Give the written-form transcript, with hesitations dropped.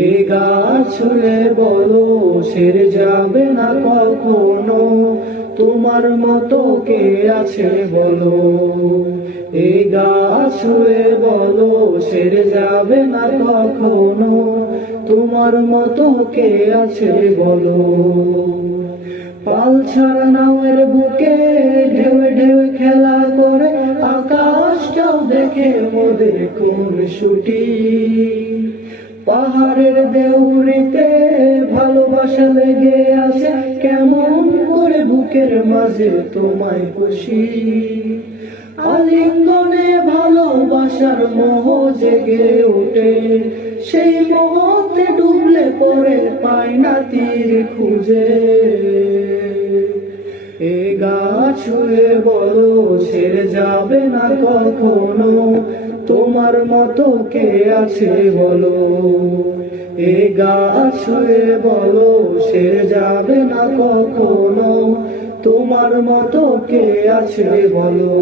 এ গাছ ছুঁয়ে বলো সেরে যাবে না কখনো, তোমার মতো কে আছে বলো। এ গাছ ছুঁয়ে বলো সেরে যাবে না কখনো, তোমার মতো কে আছে বলো। পাল ছাড়া নাওয়ের বুকে ঢেউ ঢেউ খেলা করে, আকাশটাও দেখে মোদের কোন ছুটি। পাহাড়ের দেউরিতে ভালোবাসা লেগে আছে, কেমন করে বুকের মাঝে তোমায় খুশি। আলিঙ্গনে ভালোবাসার মোহ জেগে ওঠে, সেই মোহতে ডুবলে পরে পায় না তীর খুঁজে। এ গাছ ছুঁয়ে বলো ছেড়ে যাবে না কখনো, তোমার মতো কে আছে বলো। এ গাছ ছুঁয়ে বলো ছেড়ে যাবে না কখনো, তোমার মতো কে আছে বলো।